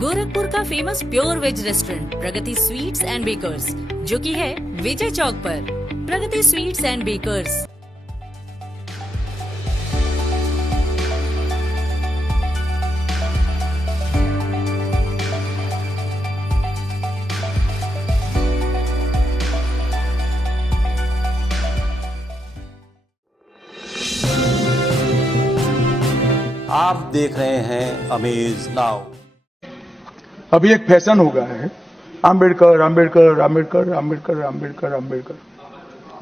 गोरखपुर का famous pure veg restaurant Pragati sweets and bakers, जो कि है विजय चौक पर। Pragati sweets and bakers. आप देख रहे हैं अमेज नाउ। अभी एक फैशन हो गया है, आम्बेडकर आम्बेडकर आम्बेडकर आम्बेडकर आम्बेडकर आम्बेडकर।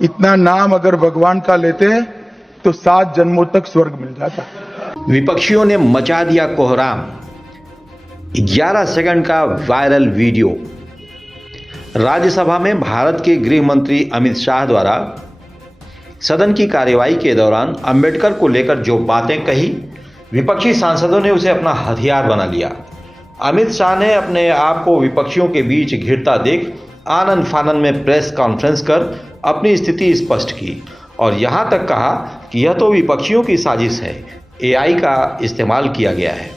इतना नाम अगर भगवान का लेते तो 7 जन्मों तक स्वर्ग मिल जाता। विपक्षियों ने मचा दिया कोहराम। 11 सेकंड का वायरल वीडियो। राज्यसभा में भारत के गृह मंत्री अमित शाह द्वारा सदन की कार्यवाही के दौरान अंबेडकर को लेकर जो बातें कही, विपक्षी सांसदों ने उसे अपना हथियार बना लिया। अमित शाह ने अपने आप को विपक्षियों के बीच घिरता देख आनन फानन में प्रेस कॉन्फ्रेंस कर अपनी स्थिति स्पष्ट की और यहां तक कहा कि यह तो विपक्षियों की साजिश है, एआई का इस्तेमाल किया गया है।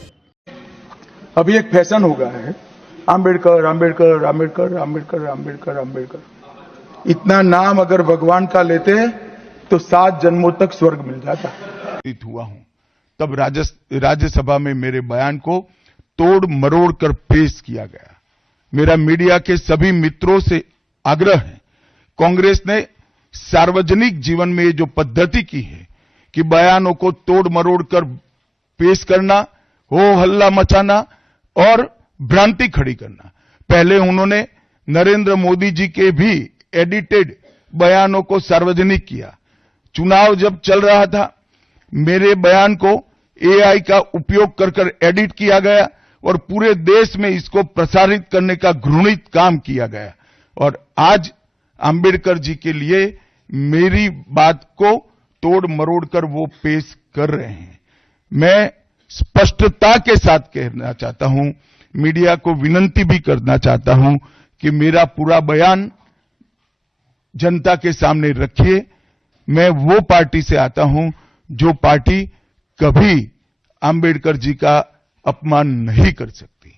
अभी एक फैशन हो गया है, आम्बेडकर आम्बेडकर आम्बेडकर आम्बेडकर आम्बेडकर आम्बेडकर। इतना नाम अगर भगवान का लेते तो 7 जन्मों तक स्वर्ग मिल जाता। हुआ हूं तब राज्यसभा में मेरे बयान को तोड़ मरोड़ कर पेश किया गया। मेरा मीडिया के सभी मित्रों से आग्रह है, कांग्रेस ने सार्वजनिक जीवन में जो पद्धति की है कि बयानों को तोड़ मरोड़ कर पेश करना, हो हल्ला मचाना और भ्रांति खड़ी करना। पहले उन्होंने नरेंद्र मोदी जी के भी एडिटेड बयानों को सार्वजनिक किया। चुनाव जब चल रहा था, मेरे बयान को एआई का उपयोग कर एडिट किया गया और पूरे देश में इसको प्रसारित करने का घृणित काम किया गया। और आज अंबेडकर जी के लिए मेरी बात को तोड़ मरोड़ कर वो पेश कर रहे हैं। मैं स्पष्टता के साथ कहना चाहता हूं, मीडिया को विनती भी करना चाहता हूं कि मेरा पूरा बयान जनता के सामने रखिए। मैं वो पार्टी से आता हूं जो पार्टी कभी अंबेडकर जी का अपमान नहीं कर सकती।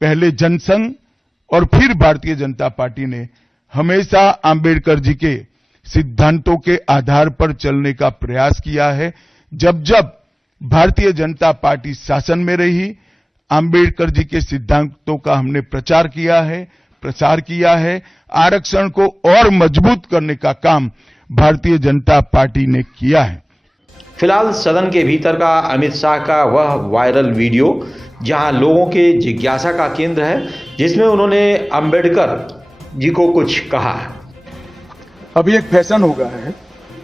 पहले जनसंघ और फिर भारतीय जनता पार्टी ने हमेशा अंबेडकर जी के सिद्धांतों के आधार पर चलने का प्रयास किया है। जब जब भारतीय जनता पार्टी शासन में रही, अंबेडकर जी के सिद्धांतों का हमने प्रचार किया है। आरक्षण को और मजबूत करने का काम भारतीय जनता पार्टी ने किया है। फिलहाल सदन के भीतर का अमित शाह का वह वायरल वीडियो जहां लोगों के जिज्ञासा का केंद्र है, जिसमें उन्होंने अंबेडकर जी को कुछ कहा है। अभी एक फैशन हो गया है,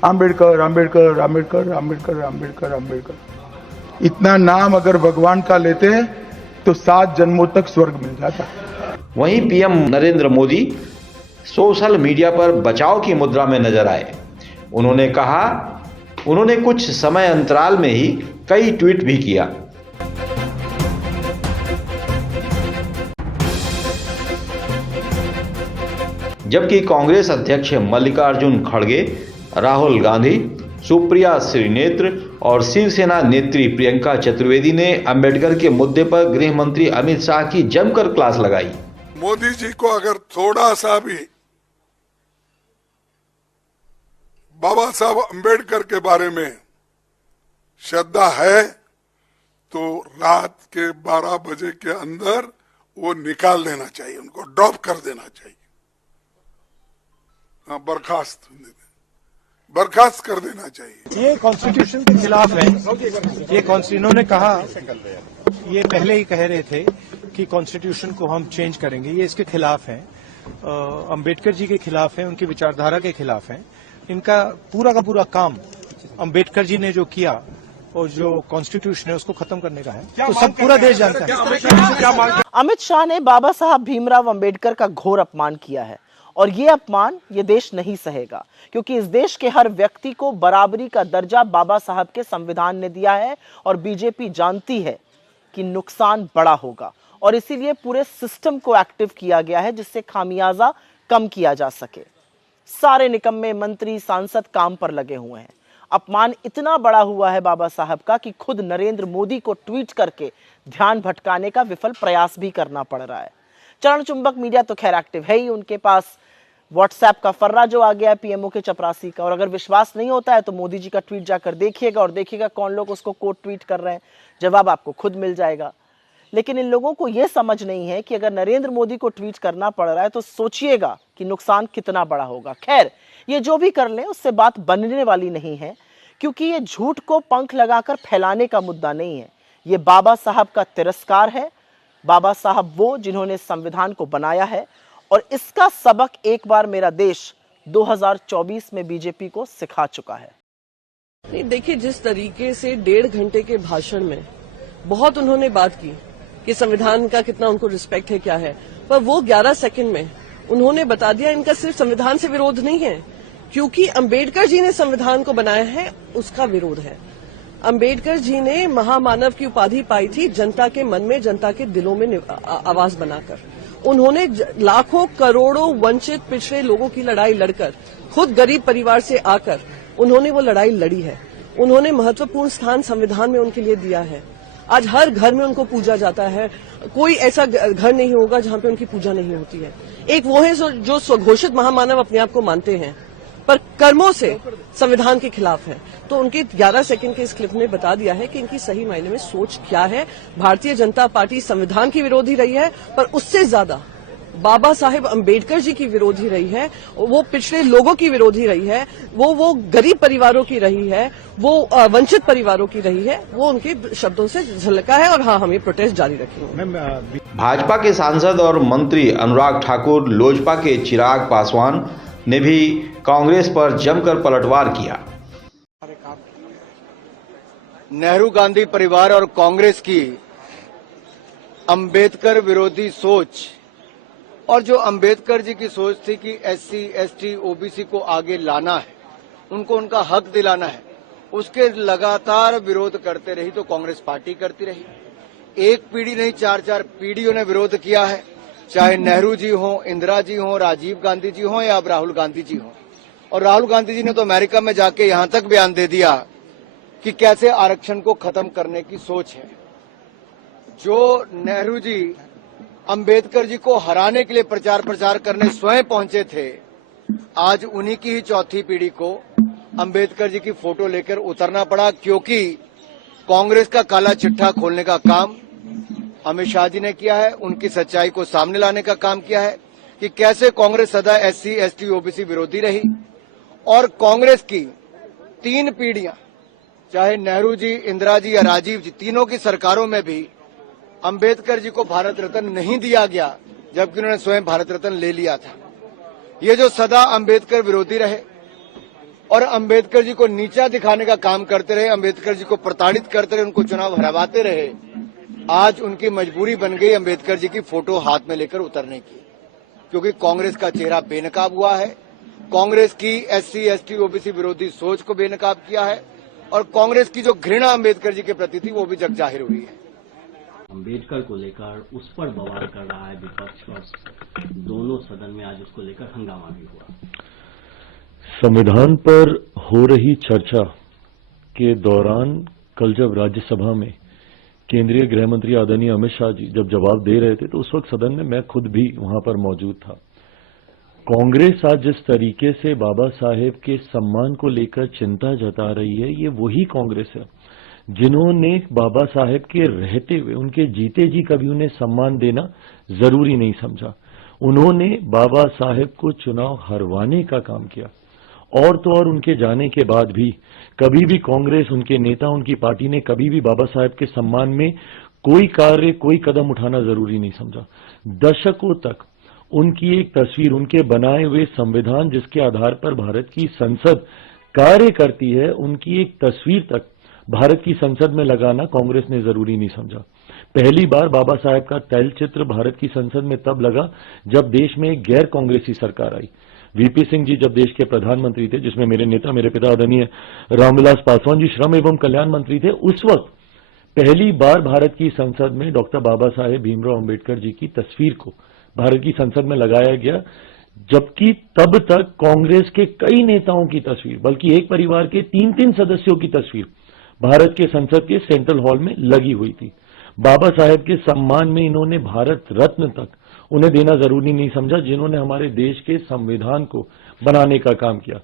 आम्बेडकर आम्बेडकर आम्बेडकर आम्बेडकर आम्बेडकर आम्बेडकर। इतना नाम अगर भगवान का लेते तो 7 जन्मों तक स्वर्ग मिल जाता। वहीं PM Narendra Modi social media पर बचाव की मुद्रा में नजर आए। उन्होंने कुछ समय अंतराल में ही कई ट्वीट भी किया। जबकि कांग्रेस अध्यक्ष मल्लिकार्जुन खड़गे, राहुल गांधी, सुप्रिया श्रीनेत्र और शिवसेना नेत्री प्रियंका चतुर्वेदी ने अंबेडकर के मुद्दे पर गृह मंत्री अमित शाह की जमकर क्लास लगाई। मोदी जी को अगर थोड़ा सा भी बाबा साहब अंबेडकर के बारे में श्रद्धा है तो रात के 12 बजे के अंदर वो निकाल देना चाहिए, उनको ड्रॉप कर देना चाहिए। बर्खास्त कर देना चाहिए। ये कॉन्स्टिट्यूशन के खिलाफ है। इन्होंने कहा, ये पहले ही कह रहे थे कि कॉन्स्टिट्यूशन को हम चेंज करेंगे। ये इसके खिलाफ है, अंबेडकर जी के खिलाफ है, उनकी विचारधारा के खिलाफ है। इनका पूरा का पूरा काम अंबेडकर जी ने जो किया और जो कॉन्स्टिट्यूशन है उसको खत्म करने का है, तो सब पूरा देश जानता है। अमित शाह ने बाबा साहब भीमराव अंबेडकर का घोर अपमान किया है और ये अपमान ये देश नहीं सहेगा, क्योंकि इस देश के हर व्यक्ति को बराबरी का दर्जा बाबा साहब के संविधान ने दिया है और बीजेपी जानती है कि नुकसान बड़ा होगा और इसीलिए पूरे सिस्टम को एक्टिव किया गया है जिससे खामियाजा कम किया जा सके। सारे निकम्मे मंत्री सांसद काम पर लगे हुए हैं। अपमान इतना बड़ा हुआ है बाबा साहब का कि खुद नरेंद्र मोदी को ट्वीट करके ध्यान भटकाने का विफल प्रयास भी करना पड़ रहा है। चरण चुंबक मीडिया तो खैर एक्टिव है ही, उनके पास व्हाट्सएप का फर्रा जो आ गया है पीएमओ के चपरासी का, और अगर विश्वास नहीं होता है तो मोदी जी का ट्वीट जाकर देखिएगा और देखिएगा कौन लोग उसको कोट ट्वीट कर रहे हैं, जवाब आपको खुद मिल जाएगा। लेकिन इन लोगों को यह समझ नहीं है कि अगर नरेंद्र मोदी को ट्वीट करना पड़ रहा है तो सोचिएगा कि नुकसान कितना बड़ा होगा। खैर, ये जो भी कर लें उससे बात बनने वाली नहीं है, क्योंकि ये झूठ को पंख लगाकर फैलाने का मुद्दा नहीं है, ये बाबा साहब का तिरस्कार है। बाबा साहब वो जिन्होंने संविधान को बनाया है, और इसका सबक एक बार मेरा देश 2024 में बीजेपी को सिखा चुका है। नहीं, देखिए, जिस तरीके से 1.5 घंटे के भाषण में बहुत उन्होंने बात की कि संविधान का कितना उनको रिस्पेक्ट है, क्या है, पर वो 11 सेकंड में उन्होंने बता दिया इनका सिर्फ संविधान से विरोध नहीं है, क्योंकि अंबेडकर जी ने संविधान को बनाया है, उसका विरोध है। अंबेडकर जी ने महामानव की उपाधि पाई थी जनता के मन में, जनता के दिलों में आवाज बनाकर। उन्होंने लाखों करोड़ों वंचित पिछड़े लोगों की लड़ाई लड़कर, खुद गरीब परिवार से आकर उन्होंने वो लड़ाई लड़ी है। उन्होंने महत्वपूर्ण स्थान संविधान में उनके लिए दिया है। आज हर घर में उनको पूजा जाता है, कोई ऐसा घर नहीं होगा जहां पे उनकी पूजा नहीं होती है। एक वो है जो स्वघोषित महामानव अपने आप को मानते हैं, पर कर्मों से संविधान के खिलाफ है। तो उनके 11 सेकंड के इस क्लिप ने बता दिया है कि इनकी सही मायने में सोच क्या है। भारतीय जनता पार्टी संविधान की विरोधी रही है, पर उससे ज्यादा बाबा साहेब अंबेडकर जी की विरोधी रही है, वो पिछड़े लोगों की विरोधी रही है, वो गरीब परिवारों की रही है, वो वंचित परिवारों की रही है। वो उनके शब्दों से झलका है, और हाँ, हम ये प्रोटेस्ट जारी रखेंगे। भाजपा के सांसद और मंत्री अनुराग ठाकुर, लोजपा के चिराग पासवान ने भी कांग्रेस पर जमकर पलटवार किया। नेहरू गांधी परिवार और कांग्रेस की अंबेडकर विरोधी सोच, और जो अंबेडकर जी की सोच थी कि एससी, एसटी, ओबीसी को आगे लाना है, उनको उनका हक दिलाना है, उसके लगातार विरोध करते रही तो कांग्रेस पार्टी करती रही। एक पीढ़ी नहीं, 4-4 पीढ़ियों ने विरोध किया है, चाहे नेहरू जी हो, इंदिरा जी हो, राजीव गांधी जी हो या अब राहुल गांधी जी हो। और राहुल गांधी जी ने तो अमेरिका में जाके यहां तक बयान दे दिया कि कैसे आरक्षण को खत्म करने की सोच है। जो नेहरू जी अंबेडकर जी को हराने के लिए प्रचार करने स्वयं पहुंचे थे, आज उन्हीं की ही चौथी पीढ़ी को अंबेडकर जी की फोटो लेकर उतरना पड़ा, क्योंकि कांग्रेस का काला चिट्ठा खोलने का काम अमित शाह जी ने किया है, उनकी सच्चाई को सामने लाने का काम किया है कि कैसे कांग्रेस सदा एससी, एसटी, ओबीसी विरोधी रही। और कांग्रेस की 3 पीढ़ियां, चाहे नेहरू जी, इंदिरा जी या राजीव जी, तीनों की सरकारों में भी अंबेडकर जी को भारत रत्न नहीं दिया गया, जबकि उन्होंने स्वयं भारत रत्न ले लिया था। ये जो सदा अंबेडकर विरोधी रहे और अंबेडकर जी को नीचा दिखाने का काम करते रहे, अंबेडकर जी को प्रताड़ित करते रहे, उनको चुनाव हरवाते रहे, आज उनकी मजबूरी बन गई अंबेडकर जी की फोटो हाथ में लेकर उतरने की, क्योंकि कांग्रेस का चेहरा बेनकाब हुआ है। कांग्रेस की एससी, एसटी, ओबीसी विरोधी सोच को बेनकाब किया है, और कांग्रेस की जो घृणा अंबेडकर जी के प्रति थी वो भी जग जाहिर हुई है। अंबेडकर को लेकर उस पर बवाल कर रहा है विपक्ष, और दोनों सदन में आज उसको लेकर हंगामा भी हुआ। संविधान पर हो रही चर्चा के दौरान कल जब राज्यसभा में केंद्रीय गृह मंत्री आदरणीय अमित शाह जी जब जवाब दे रहे थे, तो उस वक्त सदन में मैं खुद भी वहां पर मौजूद था। कांग्रेस आज जिस तरीके से बाबा साहेब के सम्मान को लेकर चिंता जता रही है, ये वही कांग्रेस है जिन्होंने बाबा साहेब के रहते हुए, उनके जीते जी कभी उन्हें सम्मान देना जरूरी नहीं समझा। उन्होंने बाबा साहेब को चुनाव हरवाने का काम किया, और तो और उनके जाने के बाद भी कभी भी कांग्रेस, उनके नेता, उनकी पार्टी ने कभी भी बाबा साहेब के सम्मान में कोई कार्य, कोई कदम उठाना जरूरी नहीं समझा। दशकों तक उनकी एक तस्वीर, उनके बनाए हुए संविधान जिसके आधार पर भारत की संसद कार्य करती है, उनकी एक तस्वीर तक भारत की संसद में लगाना कांग्रेस ने जरूरी नहीं समझा। पहली बार बाबा साहेब का तैलचित्र भारत की संसद में तब लगा जब देश में एक गैर कांग्रेसी सरकार आई। वीपी सिंह जी जब देश के प्रधानमंत्री थे, जिसमें मेरे नेता, मेरे पिता आदरणीय रामविलास पासवान जी श्रम एवं कल्याण मंत्री थे, उस वक्त पहली बार भारत की संसद में डॉक्टर बाबा साहेब भीमराव अंबेडकर जी की तस्वीर को भारत की संसद में लगाया गया, जबकि तब तक कांग्रेस के कई नेताओं की तस्वीर, बल्कि एक परिवार के 3-3 सदस्यों की तस्वीर भारत के संसद के सेंट्रल हॉल में लगी हुई थी। बाबा साहेब के सम्मान में इन्होंने भारत रत्न तक उन्हें देना जरूरी नहीं समझा, जिन्होंने हमारे देश के संविधान को बनाने का काम किया।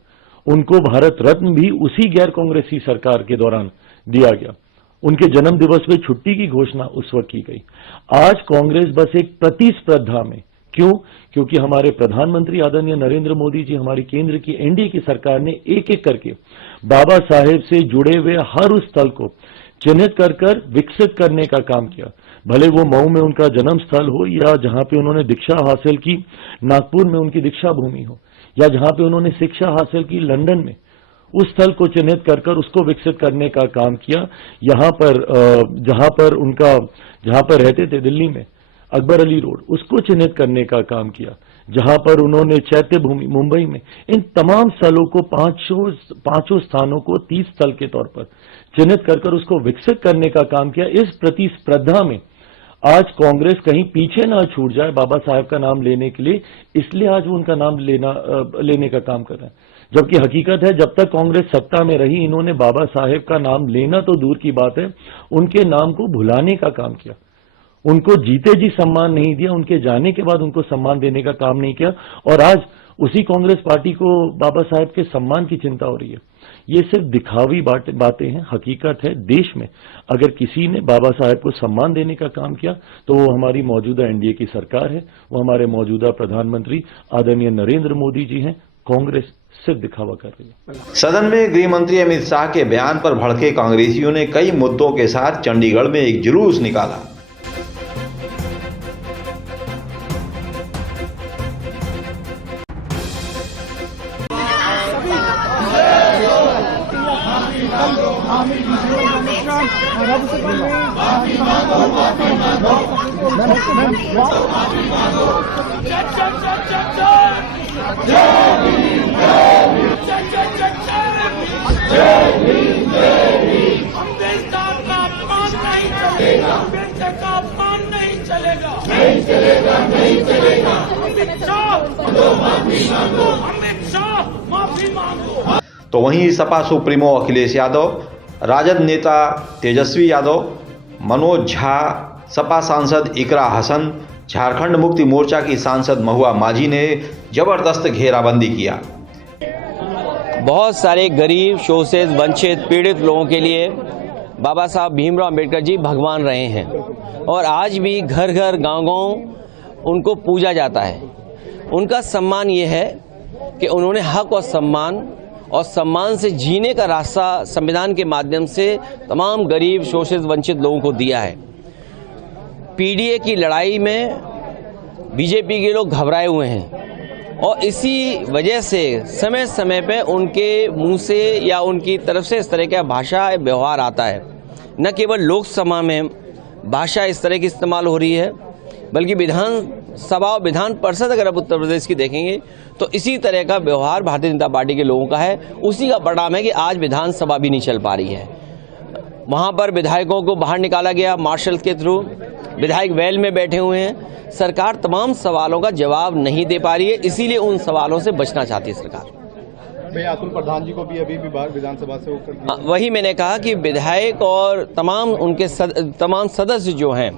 उनको भारत रत्न भी उसी गैर कांग्रेसी सरकार के दौरान दिया गया। उनके जन्म दिवस पे छुट्टी की घोषणा उस वक्त की गई। आज कांग्रेस बस एक प्रतिस्पर्धा में, क्यों? क्योंकि हमारे प्रधानमंत्री आदरणीय नरेंद्र मोदी जी, हमारी केंद्र की एनडीए की सरकार ने एक एक करके बाबा साहेब से जुड़े हुए हर उस स्थल को चिन्हित कर कर विकसित करने का काम किया। भले वो मऊ में उनका जन्म स्थल हो, या जहां पे उन्होंने दीक्षा हासिल की नागपुर में उनकी दीक्षा भूमि हो, या जहां पे उन्होंने शिक्षा हासिल की लंदन में, उस स्थल को चिन्हित कर कर उसको विकसित करने का काम किया। यहां पर जहां पर रहते थे दिल्ली में अकबर अली रोड, उसको चिन्हित करने का काम किया। जहां पर उन्होंने चैत्य भूमि मुंबई में, इन तमाम स्थलों को पांचों स्थानों को 30 स्थल के तौर पर चिन्हित कर कर उसको विकसित करने का काम किया। इस प्रतिस्पर्धा में आज कांग्रेस कहीं पीछे ना छूट जाए बाबा साहेब का नाम लेने के लिए, इसलिए आज वो उनका नाम लेने का काम कर रहे हैं। जबकि हकीकत है, जब तक कांग्रेस सत्ता में रही, इन्होंने बाबा साहेब का नाम लेना तो दूर की बात है, उनके नाम को भुलाने का काम किया। उनको जीते जी सम्मान नहीं दिया, उनके जाने के बाद उनको सम्मान देने का काम नहीं किया। और आज उसी कांग्रेस पार्टी को बाबा साहेब के सम्मान की चिंता हो रही है। ये सिर्फ दिखावी बातें हैं। हकीकत है, देश में अगर किसी ने बाबा साहेब को सम्मान देने का काम किया तो वो हमारी मौजूदा एनडीए की सरकार है, वो हमारे मौजूदा प्रधानमंत्री आदरणीय नरेंद्र मोदी जी हैं। कांग्रेस सिर्फ दिखावा कर रही है। सदन में गृह मंत्री अमित शाह के बयान पर भड़के कांग्रेसियों ने कई मुद्दों के साथ चंडीगढ़ में एक जुलूस निकाला। तो वहीं सपा सुप्रीमो अखिलेश यादव, राजद नेता तेजस्वी यादव, मनोज झा, सपा सांसद इकरा हसन, झारखंड मुक्ति मोर्चा की सांसद महुआ माझी ने जबरदस्त घेराबंदी किया। बहुत सारे गरीब, शोषित, वंचित, पीड़ित लोगों के लिए बाबा साहब भीमराव अंबेडकर जी भगवान रहे हैं और आज भी घर घर, गांव-गांव उनको पूजा जाता है। उनका सम्मान ये है कि उन्होंने हक और सम्मान से जीने का रास्ता संविधान के माध्यम से तमाम गरीब, शोषित, वंचित लोगों को दिया है। पीडीए की लड़ाई में बीजेपी के लोग घबराए हुए हैं और इसी वजह से समय समय पे उनके मुंह से या उनकी तरफ से इस तरह का भाषा व्यवहार आता है। न केवल लोकसभा में भाषा इस तरह की इस्तेमाल हो रही है, बल्कि विधानसभा और विधान परिषद अगर आप उत्तर प्रदेश की देखेंगे तो इसी तरह का व्यवहार भारतीय जनता पार्टी के लोगों का है। उसी का परिणाम है कि आज विधानसभा भी नहीं चल पा रही है। वहां पर विधायकों को बाहर निकाला गया मार्शल के थ्रू, विधायक वेल में बैठे हुए हैं। सरकार तमाम सवालों का जवाब नहीं दे पा रही है, इसीलिए उन सवालों से बचना चाहती है सरकार। अतुल प्रधान जी को भी अभी भी बाहर विधानसभा से होकर, वही मैंने कहा कि विधायक और तमाम उनके तमाम सदस्य जो हैं,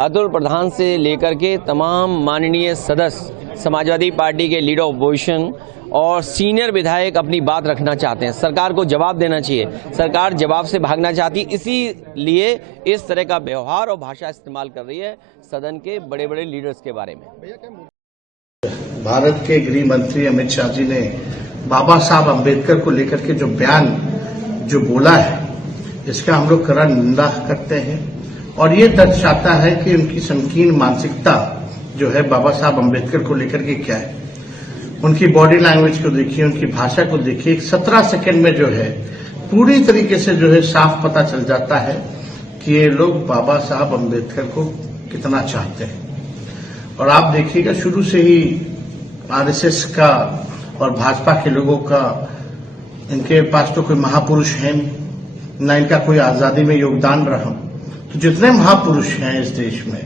अतुल प्रधान से लेकर के तमाम माननीय सदस्य, समाजवादी पार्टी के लीडर ऑपोजिशन और सीनियर विधायक अपनी बात रखना चाहते हैं। सरकार को जवाब देना चाहिए, सरकार जवाब से भागना चाहती, इसीलिए इस तरह का व्यवहार और भाषा इस्तेमाल कर रही है सदन के बड़े बड़े लीडर्स के बारे में। भारत के गृह मंत्री अमित शाह जी ने बाबा साहब अम्बेडकर को लेकर के जो बयान जो बोला है, इसका हम लोग कड़ा निंदा करते हैं और ये दर्शाता है कि उनकी संकीर्ण मानसिकता जो है बाबा साहब अम्बेडकर को लेकर के क्या है। उनकी बॉडी लैंग्वेज को देखिए, उनकी भाषा को देखिए, 17 सेकंड में जो है पूरी तरीके से जो है साफ पता चल जाता है कि ये लोग बाबा साहब अम्बेडकर को कितना चाहते हैं। और आप देखिएगा शुरू से ही आरएसएस का और भाजपा के लोगों का, इनके पास तो कोई महापुरुष है नहीं, न इनका कोई आजादी में योगदान रहा। तो जितने महापुरुष हैं इस देश में,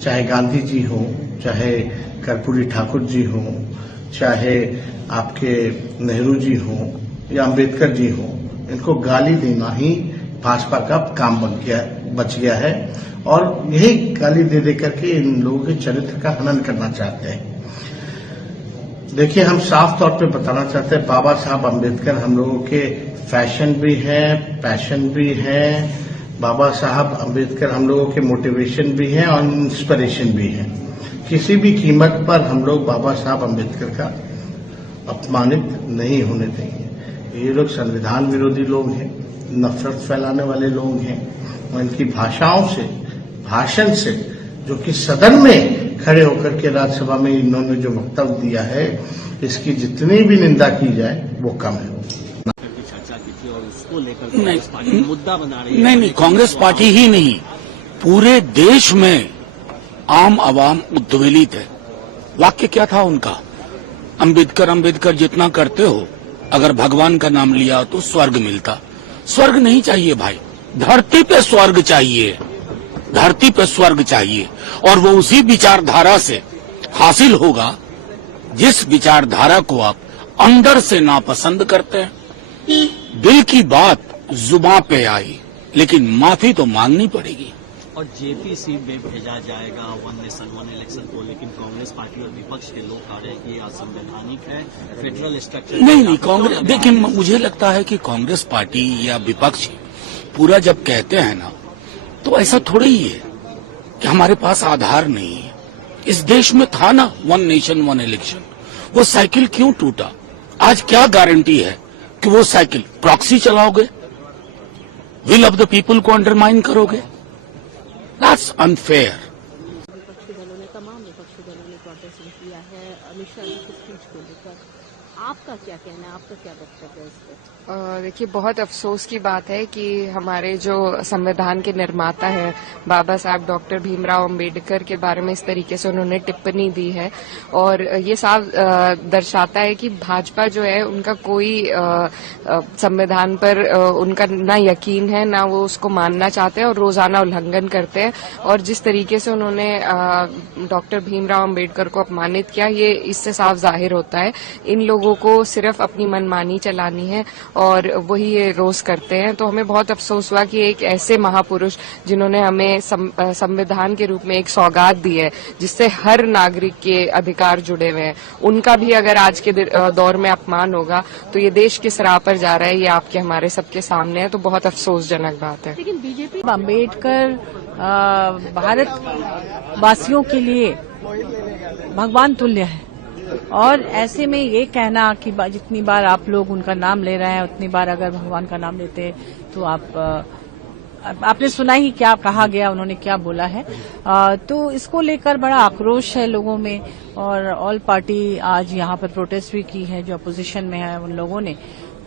चाहे गांधी जी हो, चाहे कर्पूरी ठाकुर जी हो, चाहे आपके नेहरू जी हो या अंबेडकर जी हो, इनको गाली देना ही भाजपा का काम बन गया है। बच गया है और यही गाली दे दे करके इन लोगों के चरित्र का हनन करना चाहते हैं। देखिए, हम साफ तौर पे बताना चाहते हैं, बाबा साहब अम्बेडकर हम लोगों के फैशन भी है, पैशन भी है। बाबा साहब अम्बेडकर हम लोगों के मोटिवेशन भी है और इंस्पिरेशन भी है। किसी भी कीमत पर हम लोग बाबा साहब अम्बेडकर का अपमानित नहीं होने देंगे। ये लोग संविधान विरोधी लोग हैं, नफरत फैलाने वाले लोग हैं और इनकी भाषाओं से, भाषण से, जो कि सदन में खड़े होकर के राज्यसभा में इन्होंने जो वक्तव्य दिया है, इसकी जितनी भी निंदा की जाए वो कम है। मुद्दा बना रही है। नहीं, कांग्रेस पार्टी ही नहीं, पूरे देश में आम आवाम उद्वेलित है। वाक्य क्या था उनका? अंबेडकर जितना करते हो, अगर भगवान का नाम लिया तो स्वर्ग मिलता। स्वर्ग नहीं चाहिए भाई, धरती पे स्वर्ग चाहिए, धरती पे स्वर्ग चाहिए। और वो उसी विचारधारा से हासिल होगा जिस विचारधारा को आप अंदर से नापसंद करते हैं। दिल की बात जुबान पे आई, लेकिन माफी तो मांगनी पड़ेगी। और जेपीसी में भेजा जाएगा वन नेशन वन इलेक्शन को, लेकिन कांग्रेस पार्टी और विपक्ष के लोग कह रहे हैं कि ये असंवैधानिक है, फेडरल स्ट्रक्चर नहीं, कांग्रेस, देखिए मुझे लगता है कि कांग्रेस पार्टी या विपक्ष पूरा जब कहते हैं ना, तो ऐसा थोड़ा ही है कि हमारे पास आधार नहीं है। इस देश में था ना वन नेशन वन इलेक्शन, वो साइकिल क्यों टूटा? आज क्या गारंटी है कि वो साइकिल प्रॉक्सी चलाओगे, विल ऑफ द पीपल को अंडरमाइन करोगे? That's unfair. विपक्षी दलों ने, तमाम विपक्षी दलों ने प्रोटेस्ट किया है अमित शाह जी की स्पीच को लेकर। आपका क्या कहना है, आपका क्या वक्तव्य है इस पर? देखिए, बहुत अफसोस की बात है कि हमारे जो संविधान के निर्माता हैं बाबा साहब डॉक्टर भीमराव अंबेडकर के बारे में इस तरीके से उन्होंने टिप्पणी दी है। और ये साफ दर्शाता है कि भाजपा जो है उनका कोई संविधान पर उनका ना यकीन है, ना वो उसको मानना चाहते हैं और रोजाना उल्लंघन करते हैं। और जिस तरीके से उन्होंने डॉक्टर भीमराव अंबेडकर को अपमानित किया, ये इससे साफ जाहिर होता है इन लोगों को सिर्फ अपनी मनमानी चलानी है और वही ये रोज करते हैं। तो हमें बहुत अफसोस हुआ कि एक ऐसे महापुरुष जिन्होंने हमें संविधान के रूप में एक सौगात दी है जिससे हर नागरिक के अधिकार जुड़े हुए हैं, उनका भी अगर आज के दौर में अपमान होगा तो ये देश किस राह पर जा रहा है, ये आपके हमारे सबके सामने है। तो बहुत अफसोसजनक बात है। लेकिन बीजेपी अम्बेडकर भारत वासियों के लिए भगवान तुल्य है, और ऐसे में ये कहना कि जितनी बार आप लोग उनका नाम ले रहे हैं उतनी बार अगर भगवान का नाम लेते तो आपने सुना ही क्या कहा गया, उन्होंने क्या बोला है। तो इसको लेकर बड़ा आक्रोश है लोगों में, और ऑल पार्टी आज यहाँ पर प्रोटेस्ट भी की है, जो अपोजिशन में है उन लोगों ने।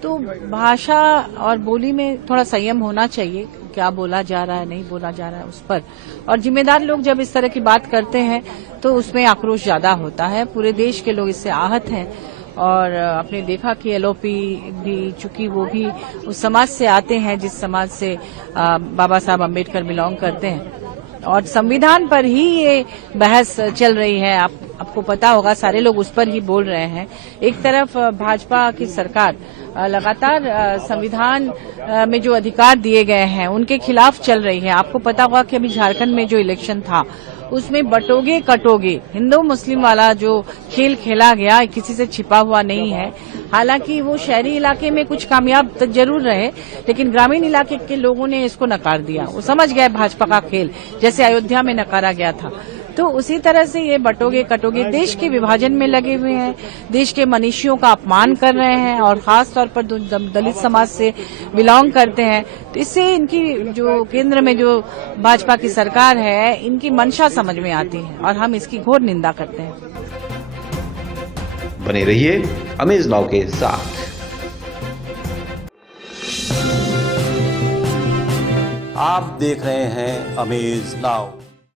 तो भाषा और बोली में थोड़ा संयम होना चाहिए, क्या बोला जा रहा है नहीं बोला जा रहा है उस पर। और जिम्मेदार लोग जब इस तरह की बात करते हैं तो उसमें आक्रोश ज्यादा होता है। पूरे देश के लोग इससे आहत हैं, और आपने देखा कि एलओपी भी, चूंकि वो भी उस समाज से आते हैं जिस समाज से बाबा साहब अम्बेडकर बिलोंग करते हैं, और संविधान पर ही ये बहस चल रही है। आपको पता होगा, सारे लोग उस पर ही बोल रहे हैं। एक तरफ भाजपा की सरकार लगातार संविधान में जो अधिकार दिए गए हैं उनके खिलाफ चल रही है। आपको पता होगा कि अभी झारखंड में जो इलेक्शन था उसमें बटोगे कटोगे हिंदू मुस्लिम वाला जो खेल खेला गया किसी से छिपा हुआ नहीं है। हालांकि वो शहरी इलाके में कुछ कामयाब जरूर रहे, लेकिन ग्रामीण इलाके के लोगों ने इसको नकार दिया। वो समझ गए भाजपा का खेल, जैसे अयोध्या में नकारा गया था। तो उसी तरह से ये बटोगे कटोगे देश के विभाजन में लगे हुए हैं, देश के मनीषियों का अपमान कर रहे हैं, और खास तौर पर दलित समाज से बिलोंग करते हैं। तो इससे इनकी जो केंद्र में जो भाजपा की सरकार है, इनकी मंशा समझ में आती है, और हम इसकी घोर निंदा करते हैं। बने रहिए अमेज नाउ के साथ। आप देख रहे हैं अमेज नाउ।